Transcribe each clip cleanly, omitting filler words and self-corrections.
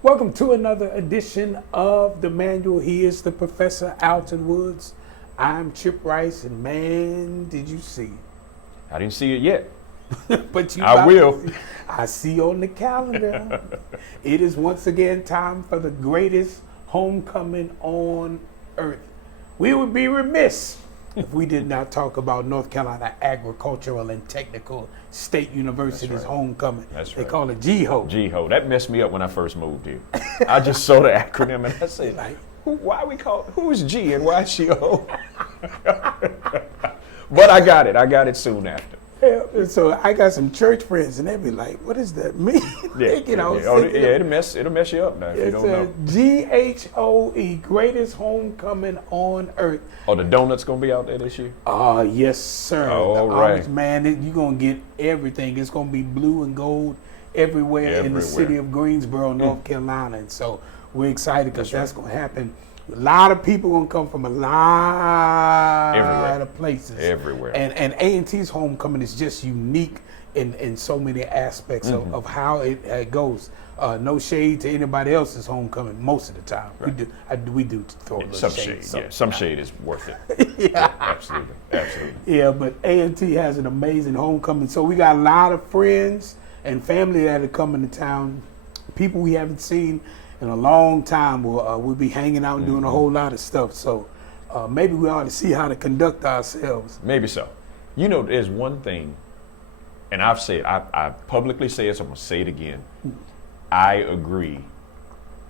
Welcome to another edition of the Manual. He is the Professor Alton Woods. I'm Chip Rice, and man, did you see? I didn't see it yet. But you I will. I see on the calendar. It is once again time for the greatest homecoming on earth. We would be remiss if we did not talk about North Carolina Agricultural and Technical State University's homecoming. That's They right. call it GHO. GHO. That messed me up when I first moved here. I just saw the acronym and I said, who's G and why is she O? But I got it soon after. Yeah, and so I got some church friends, and they be like, "What does that mean?" It'll mess you up now if you don't know. GHOE, greatest homecoming on earth. Oh, the donuts gonna be out there this year? Yes, sir. All right. Orange, man, you're gonna get everything. It's gonna be blue and gold everywhere. In the city of Greensboro, North Carolina, and so we're excited because that's gonna happen. A lot of people gonna come from a lot of places. Everywhere. And A&T's homecoming is just unique in so many aspects of how it goes. No shade to anybody else's homecoming most of the time. Right. We do throw a little some shade. Some shade is worth it. Yeah, absolutely. Yeah, but A&T has an amazing homecoming. So we got a lot of friends and family that are coming to town. People we haven't seen in a long time. We'll be hanging out and doing a whole lot of stuff. So maybe we ought to see how to conduct ourselves. Maybe so. You know, there's one thing, and I've said, I publicly say it, so I'm going to say it again. I agree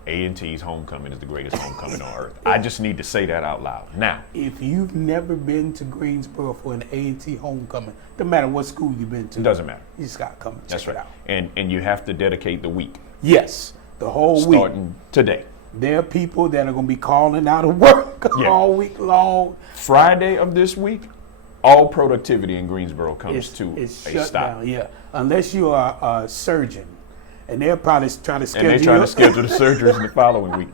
A&T's homecoming is the greatest homecoming on earth. I just need to say that out loud. Now, if you've never been to Greensboro for an A&T homecoming, no matter what school you've been to, it doesn't matter. You just got to come and check That's right. it out. And you have to dedicate the week. Yes, the whole week. Starting today. There are people that are going to be calling out of work all week long. Friday of this week, all productivity in Greensboro comes to a stop. Down, yeah, unless you are a surgeon. And they'll probably try to schedule. And they try to schedule the surgeries in the following week.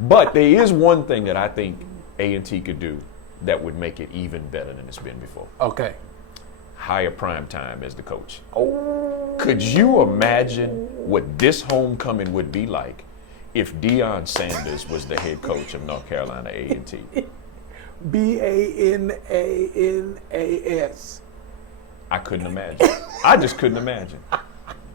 But there is one thing that I think A&T could do that would make it even better than it's been before. Okay. Hire prime time as the coach. Oh. Could you imagine what this homecoming would be like if Deion Sanders was the head coach of North Carolina A&T? BANANAS. I couldn't imagine. I just couldn't imagine.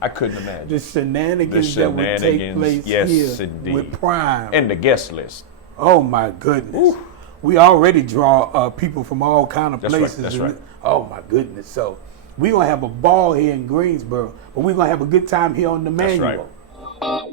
I couldn't imagine. The shenanigans that would take place yes, here indeed. with Prime. And the guest list. Oh, my goodness. Ooh. We already draw people from all kind of places. That's right. Oh, my goodness. So we're going to have a ball here in Greensboro, but we're going to have a good time here on the Manual. That's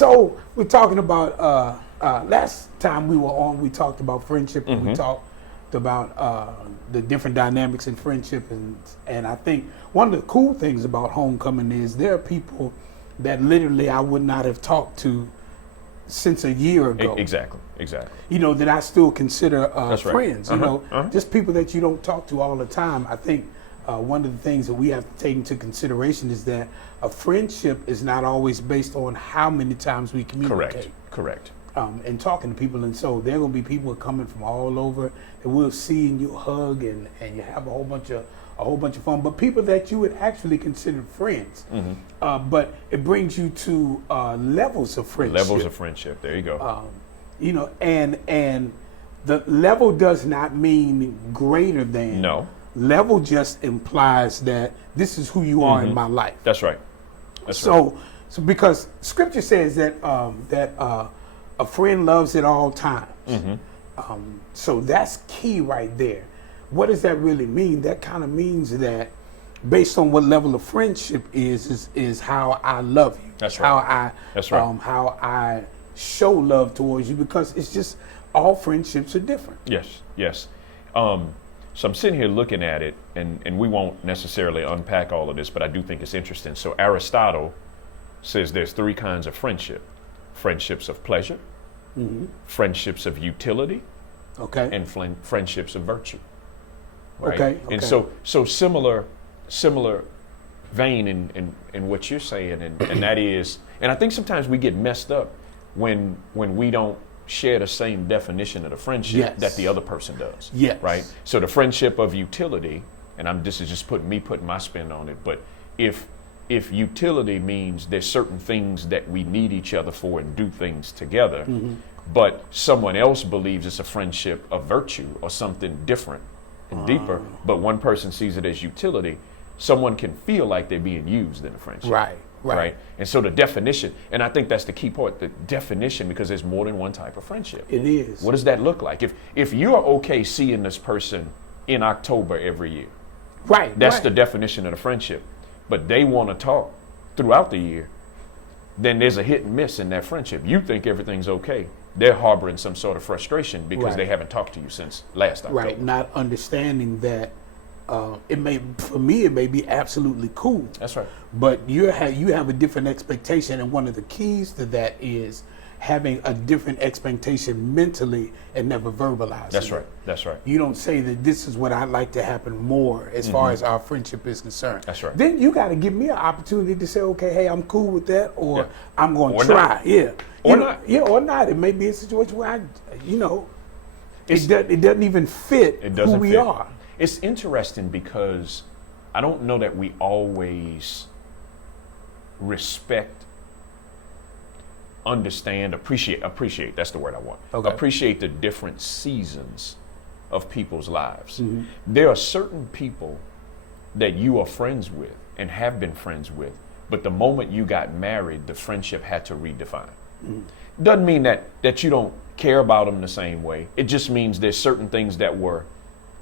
So we're talking about, last time we were on, we talked about friendship and we talked about the different dynamics in friendship. And I think one of the cool things about homecoming is there are people that literally I would not have talked to since a year ago. Exactly. You know, that I still consider friends, right. you know, just people that you don't talk to all the time. I think one of the things that we have to take into consideration is that a friendship is not always based on how many times we communicate. Correct. And talking to people, and so there are going to be people coming from all over, and we'll see and you hug and you have a whole bunch of fun. But people that you would actually consider friends, but it brings you to levels of friendship. Levels of friendship. There you go. You know, and the level does not mean greater than. No. Level just implies that this is who you are in my life. That's right. So because Scripture says that a friend loves at all times. So that's key right there. What does that really mean? That kind of means that based on what level of friendship is how I love you. That's right. How I show love towards you, because it's just all friendships are different. Yes. So I'm sitting here looking at it, and we won't necessarily unpack all of this, but I do think it's interesting. So Aristotle says there's 3 kinds of friendship: friendships of pleasure, friendships of utility, and friendships of virtue. Right? Okay. And so similar vein in what you're saying, and that is, and I think sometimes we get messed up when we don't share the same definition of the friendship that the other person does. Yes. Right? So the friendship of utility, and this is just putting my spin on it, but if utility means there's certain things that we need each other for and do things together, but someone else believes it's a friendship of virtue or something different and deeper, but one person sees it as utility, someone can feel like they're being used in a friendship. Right. And so the definition, and I think that's the key part, the definition, because there's more than one type of friendship. It is. What does that look like? If you're okay seeing this person in October every year, that's the definition of the friendship, but they want to talk throughout the year, then there's a hit and miss in that friendship. You think everything's okay. They're harboring some sort of frustration because they haven't talked to you since last October. Right, not understanding that it may be absolutely cool. That's right. But you have a different expectation, and one of the keys to that is having a different expectation mentally and never verbalizing. That's right. You don't say that this is what I'd like to happen more as far as our friendship is concerned. That's right. Then you got to give me an opportunity to say, okay, hey, I'm cool with that, or I'm going to Or try. not. Yeah. Or not. Yeah, or not. It may be a situation where it doesn't even fit who we are. It's interesting because I don't know that we always respect, understand, appreciate, that's the word I want. Okay. Appreciate the different seasons of people's lives. There are certain people that you are friends with and have been friends with, but the moment you got married, the friendship had to redefine. Doesn't mean that you don't care about them the same way. It just means there's certain things that were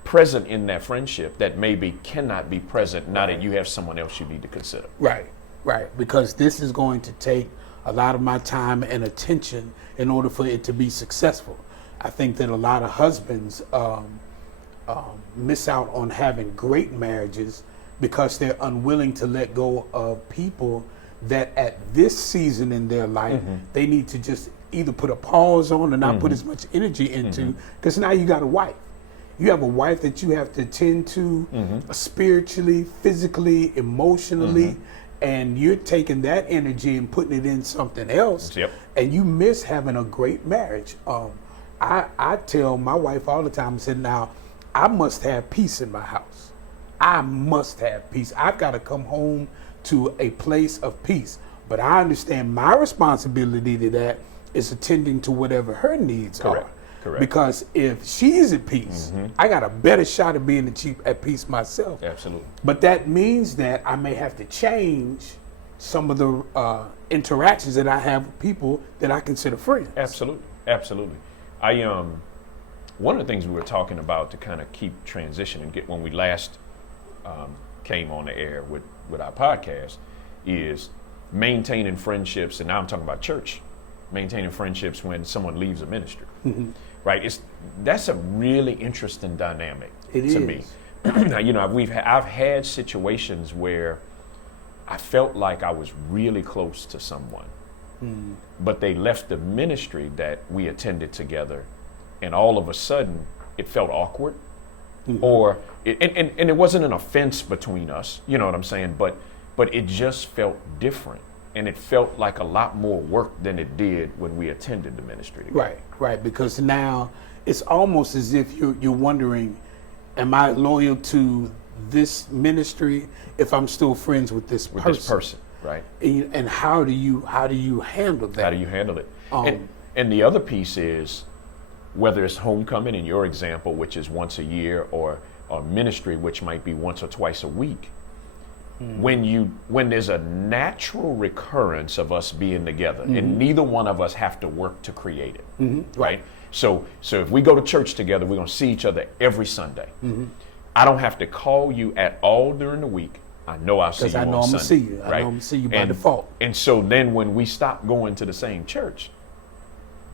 present in that friendship that maybe cannot be present now that you have someone else you need to consider. Right. Because this is going to take a lot of my time and attention in order for it to be successful. I think that a lot of husbands miss out on having great marriages because they're unwilling to let go of people that at this season in their life, they need to just either put a pause on or not put as much energy into, because now you got a wife. You have a wife that you have to tend to spiritually, phically, emotionally, and you're taking that energy and putting it in something else, and you miss having a great marriage. I tell my wife all the time, I said, now, I must have peace in my house. I must have peace. I've got to come home to a place of peace. But I understand my responsibility to that is attending to whatever her needs are. Correct. Because if she's at peace, I got a better shot of being at peace myself. Absolutely. But that means that I may have to change some of the interactions that I have with people that I consider friends. Absolutely. One of the things we were talking about to kind of keep transitioning, when we last came on the air with our podcast, is maintaining friendships, and now I'm talking about church, maintaining friendships when someone leaves a ministry. Right? That's a really interesting dynamic to me. I've had situations where I felt like I was really close to someone, but they left the ministry that we attended together, and all of a sudden it felt awkward, or it wasn't an offense between us, you know what I'm saying, but it just felt different, and it felt like a lot more work than it did when we attended the ministry together. Right, because now it's almost as if you're wondering, am I loyal to this ministry if I'm still friends with this person? Right. And how do you handle that? How do you handle it? And the other piece is, whether it's homecoming in your example, which is once a year, or ministry, which might be once or twice a week, when there's a natural recurrence of us being together, and neither one of us have to work to create it, right? So if we go to church together, we're going to see each other every Sunday. I don't have to call you at all during the week. I know I'll see you on Sunday. Because I know I'm going to see you. I know I'm going to see you by default. And so then when we stop going to the same church,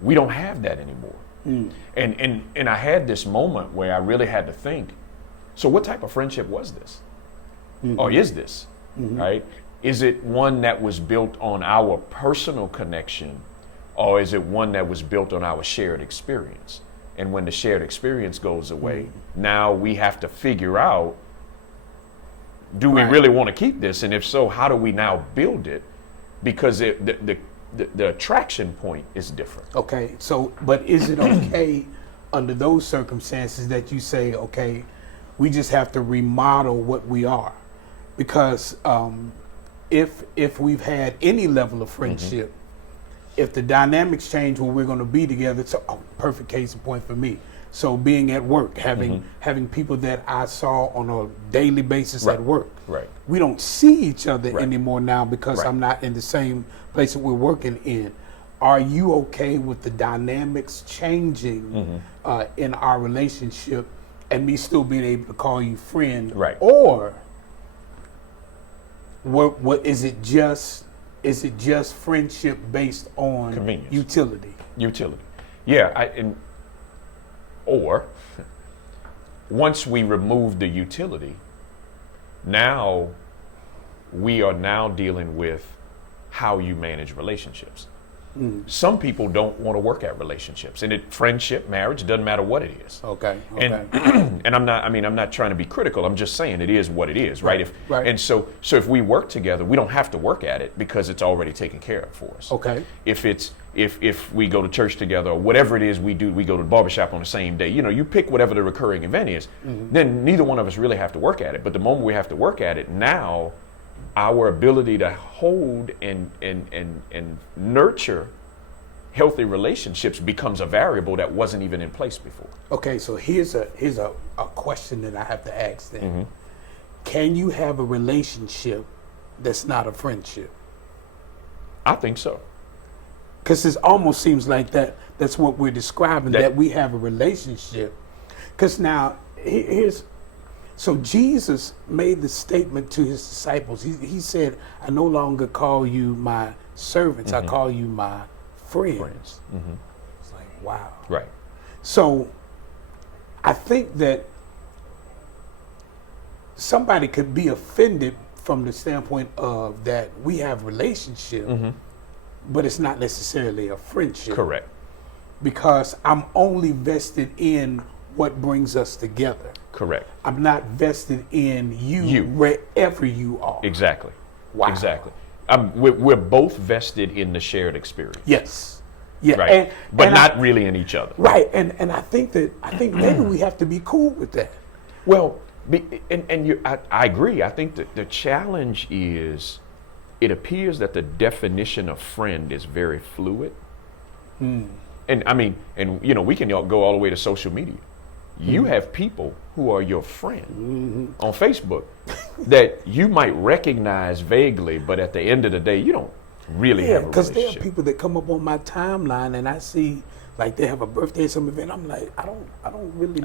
we don't have that anymore. And I had this moment where I really had to think, So what type of friendship was this? Or is this, right? Is it one that was built on our personal connection, or is it one that was built on our shared experience? And when the shared experience goes away, now we have to figure out, do we really want to keep this? And if so, how do we now build it? Because the attraction point is different. Okay, so, but is it okay under those circumstances that you say, okay, we just have to remodel what we are? Because if we've had any level of friendship, if the dynamics change where we're going to be together, it's a perfect case in point for me. So being at work, having people that I saw on a daily basis at work. Right. We don't see each other anymore now because I'm not in the same place that we're working in. Are you okay with the dynamics changing in our relationship and me still being able to call you friend? Right. Or what is it just friendship based on convenience, utility? Yeah, or once we remove the utility, now we are now dealing with how you manage relationships. Some people don't want to work at relationships, and friendship, marriage, doesn't matter what it is. Okay. And I'm not trying to be critical. I'm just saying it is what it is, right? And so if we work together, we don't have to work at it because it's already taken care of for us. Okay. If we go to church together or whatever it is we do, we go to the barbershop on the same day. You pick whatever the recurring event is. Then neither one of us really have to work at it. But the moment we have to work at it, now our ability to hold and nurture healthy relationships becomes a variable that wasn't even in place before. Okay, so here's a question that I have to ask then. Can you have a relationship that's not a friendship? I think so. Because it almost seems like that's what we're describing, that we have a relationship. Because now, so Jesus made the statement to his disciples. He said, I no longer call you my servants, I call you my friends. It's like, wow. Right. So I think that somebody could be offended from the standpoint of that we have relationship, but it's not necessarily a friendship. Correct. Because I'm only vested in what brings us together. Correct. I'm not vested in you wherever you are. Exactly. Wow. Exactly. We're both vested in the shared experience. Yes. Yeah. Right. But and not really in each other. Right. And I think maybe we have to be cool with that. Well, I agree. I think that the challenge is, it appears that the definition of friend is very fluid. And we can go all the way to social media. You have people who are your friend on Facebook that you might recognize vaguely, but at the end of the day, you don't really have a relationship. Because there are people that come up on my timeline and I see like they have a birthday, some event. I'm like, I don't really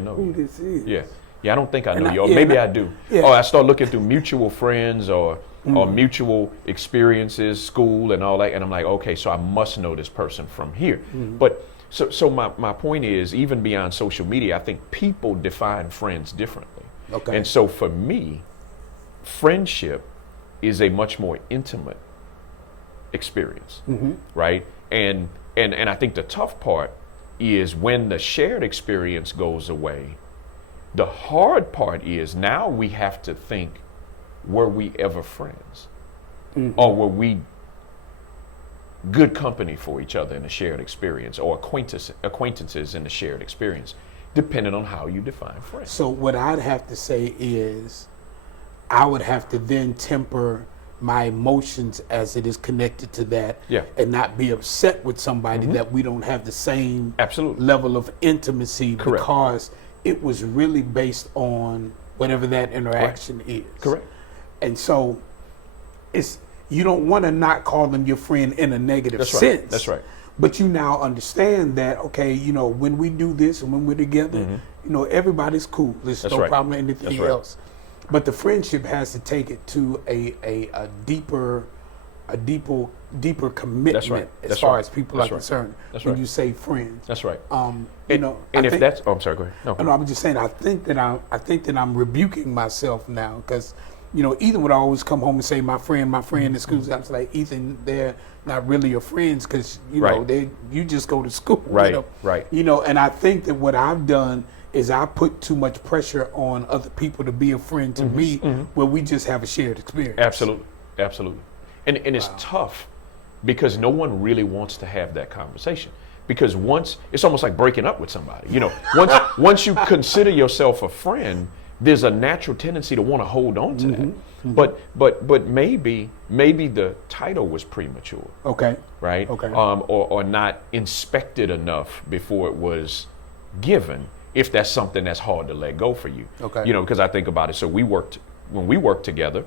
know who this is. Yeah, I don't think I know you. Or maybe I do. Yeah. Or I start looking through mutual friends or mutual experiences, school and all that, and I'm like, okay, so I must know this person from here. But so my point is, even beyond social media, I think people define friends differently. Okay. And so for me, friendship is a much more intimate experience, right? And I think the tough part is when the shared experience goes away. The hard part is now we have to think, were we ever friends? Or were we good company for each other in a shared experience, or acquaintances in the shared experience, depending on how you define friends? So what I'd have to say is I would have to then temper my emotions as it is connected to that, and not be upset with somebody that we don't have the same level of intimacy. Correct. Because it was really based on whatever that interaction is. Correct. And so you don't want to not call them your friend in a negative sense. That's right. But you now understand that, okay, when we do this and when we're together, everybody's cool. There's no problem with anything else. But the friendship has to take it to a deeper a deeper commitment That's right. as That's far right. as people That's are right. concerned That's when right. you say friends. That's right. You And, know, and I if think, that's, oh, I'm sorry, go ahead. No, I was just saying, I think that I'm rebuking myself now because, you know, Ethan would always come home and say, my friend in school. I was like, Ethan, they're not really your friends because, you know, you just go to school. Right, you know? right. You know, and I think that what I've done is I put too much pressure on other people to be a friend to me where we just have a shared experience. Absolutely, absolutely. And it's tough because no one really wants to have that conversation. Because once, it's almost like breaking up with somebody. You know, once you consider yourself a friend, there's a natural tendency to want to hold on to that. But maybe the title was premature. Okay. Right? Okay. Or not inspected enough before it was given, if that's something that's hard to let go for you. Okay. You know, because I think about it. So when we worked together,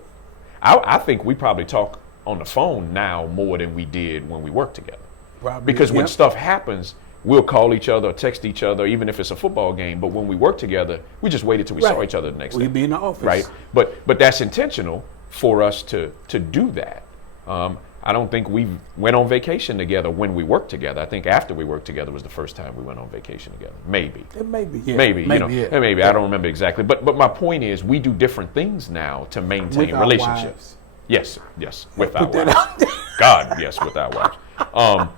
I think we probably talk on the phone now more than we did when we worked together. Probably, Because when stuff happens, we'll call each other or text each other, even if it's a football game. But when we work together, we just waited till we saw each other the next day. We'd be in the office. Right? But that's intentional for us to do that. I don't think we went on vacation together when we worked together. I think after we worked together was the first time we went on vacation together. Maybe. It may be, yeah. Maybe, you know, yeah. maybe. I don't remember exactly. But my point is, we do different things now to maintain With our relationships. wives. Yes, with our Put that wives. out there. God, yes, with our wives.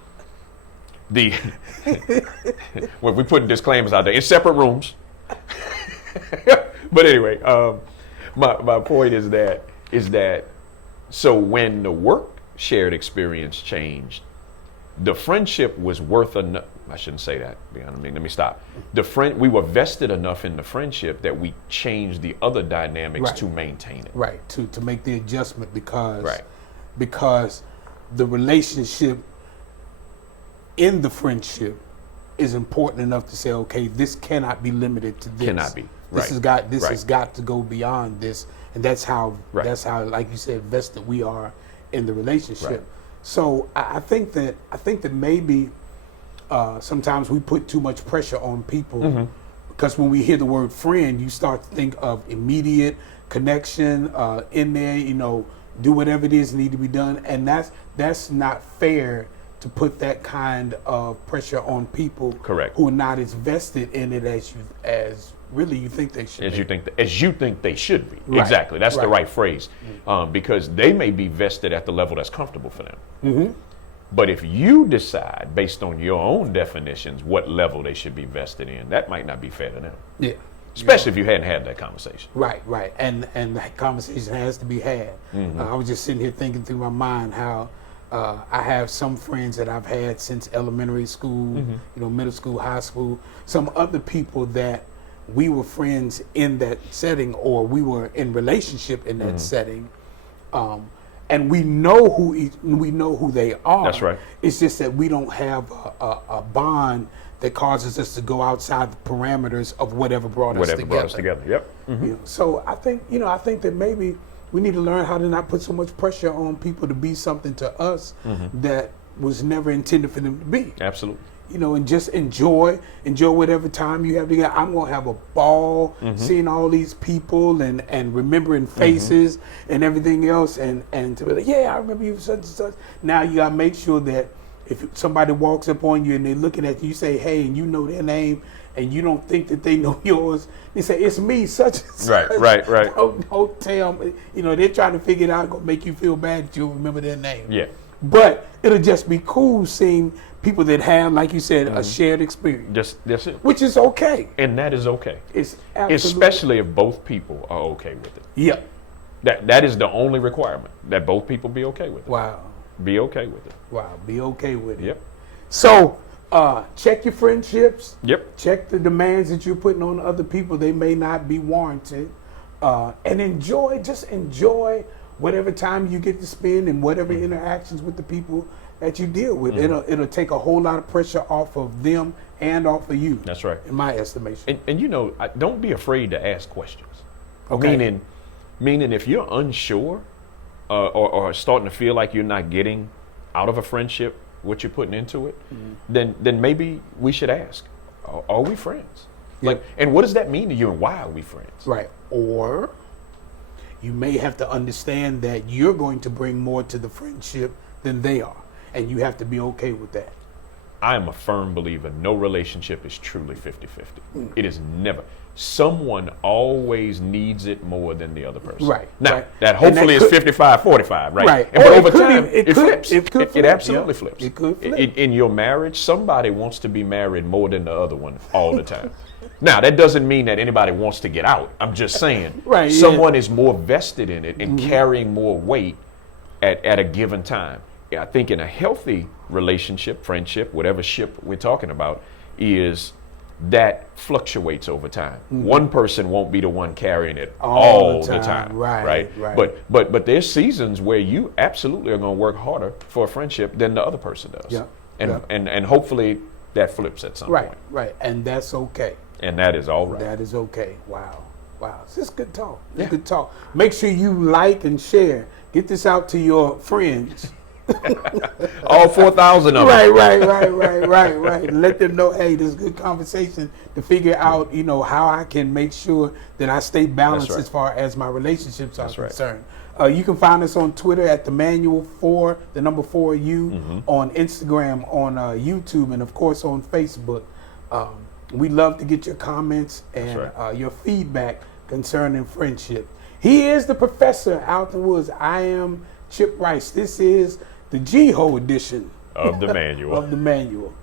When we putting disclaimers out there in separate rooms. But anyway, my point is that so when the work shared experience changed, the friendship was worth enough. I shouldn't say that. Let me stop. We were vested enough in the friendship that we changed the other dynamics to maintain it. Right, to make the adjustment because the relationship in the friendship is important enough to say, okay, this cannot be limited to this. Cannot be. This has got to go beyond this, and that's how like you said, vested we are in the relationship. Right. So I think that maybe sometimes we put too much pressure on people because when we hear the word friend, you start to think of immediate connection in there. You know, do whatever it is need to be done, and that's not fair to put that kind of pressure on people who are not as vested in it as really you think they should as you think they should be. Right. Exactly. That's the right phrase. Because they may be vested at the level that's comfortable for them. But if you decide based on your own definitions what level they should be vested in, that might not be fair to them. Yeah. Especially if you hadn't had that conversation. Right. And that conversation has to be had. I was just sitting here thinking through my mind how I have some friends that I've had since elementary school, you know, middle school, high school, some other people that we were friends in that setting or we were in relationship in that setting. And we know who they are. That's right. It's just that we don't have a bond that causes us to go outside the parameters of whatever brought us together. Yep. You know, so I think that maybe we need to learn how to not put so much pressure on people to be something to us that was never intended for them to be. Absolutely. You know, and just enjoy whatever time you have together. I'm gonna have a ball seeing all these people and remembering faces and everything else and to be like, yeah, I remember you such and such. Now you gotta make sure that if somebody walks up on you and they're looking at you, you say, hey, and you know their name and you don't think that they know yours, they say, it's me, such and such. Right. Don't tell them. You know, they're trying to figure it out, gonna make you feel bad that you'll remember their name. Yeah. But it'll just be cool seeing people that have, like you said, a shared experience. That's it. Which is okay. And that is okay. It's absolutely. Especially if both people are okay with it. Yeah. That is the only requirement, that both people be okay with it. Wow. Be okay with it. Wow. Be okay with it. Yep. So, check your friendships. Yep. Check the demands that you're putting on other people. They may not be warranted. And enjoy whatever time you get to spend and whatever interactions with the people that you deal with. It'll take a whole lot of pressure off of them and off of you. That's right. In my estimation. And you know, don't be afraid to ask questions. Okay. Meaning if you're unsure or starting to feel like you're not getting out of a friendship what you're putting into it, then maybe we should ask, are we friends? Yeah. Like, and what does that mean to you and why are we friends? Right. Or you may have to understand that you're going to bring more to the friendship than they are, and you have to be okay with that. I am a firm believer no relationship is truly 50-50. It is never. Someone always needs it more than the other person. Right. Now, right. that hopefully is 55-45, right? Right. But over could time, be- it flips. It could flip. It absolutely Yep. flips. It could flip. In your marriage, somebody wants to be married more than the other one all the time. Now, that doesn't mean that anybody wants to get out. I'm just saying Right, yeah. someone is more vested in it and carrying more weight at a given time. I think in a healthy relationship, friendship, whatever ship we're talking about, is that fluctuates over time. One person won't be the one carrying it all the time. Right. But there's seasons where you absolutely are going to work harder for a friendship than the other person does. Yeah. And hopefully that flips at some point. Right. And that's okay. And that is all right. That is okay. Wow. This is good talk. This is good talk. Make sure you like and share. Get this out to your friends. All 4,000 of them. Right. Let them know, hey, this is good conversation to figure out, how I can make sure that I stay balanced That's right. as far as my relationships are That's right. concerned. You can find us on Twitter at the manual for the number 4U, on Instagram, on YouTube, and of course on Facebook. We love to get your comments and your feedback concerning friendship. He is the professor out in the woods. I am Chip Rice. This is the G-Ho edition Of the manual. of the manual.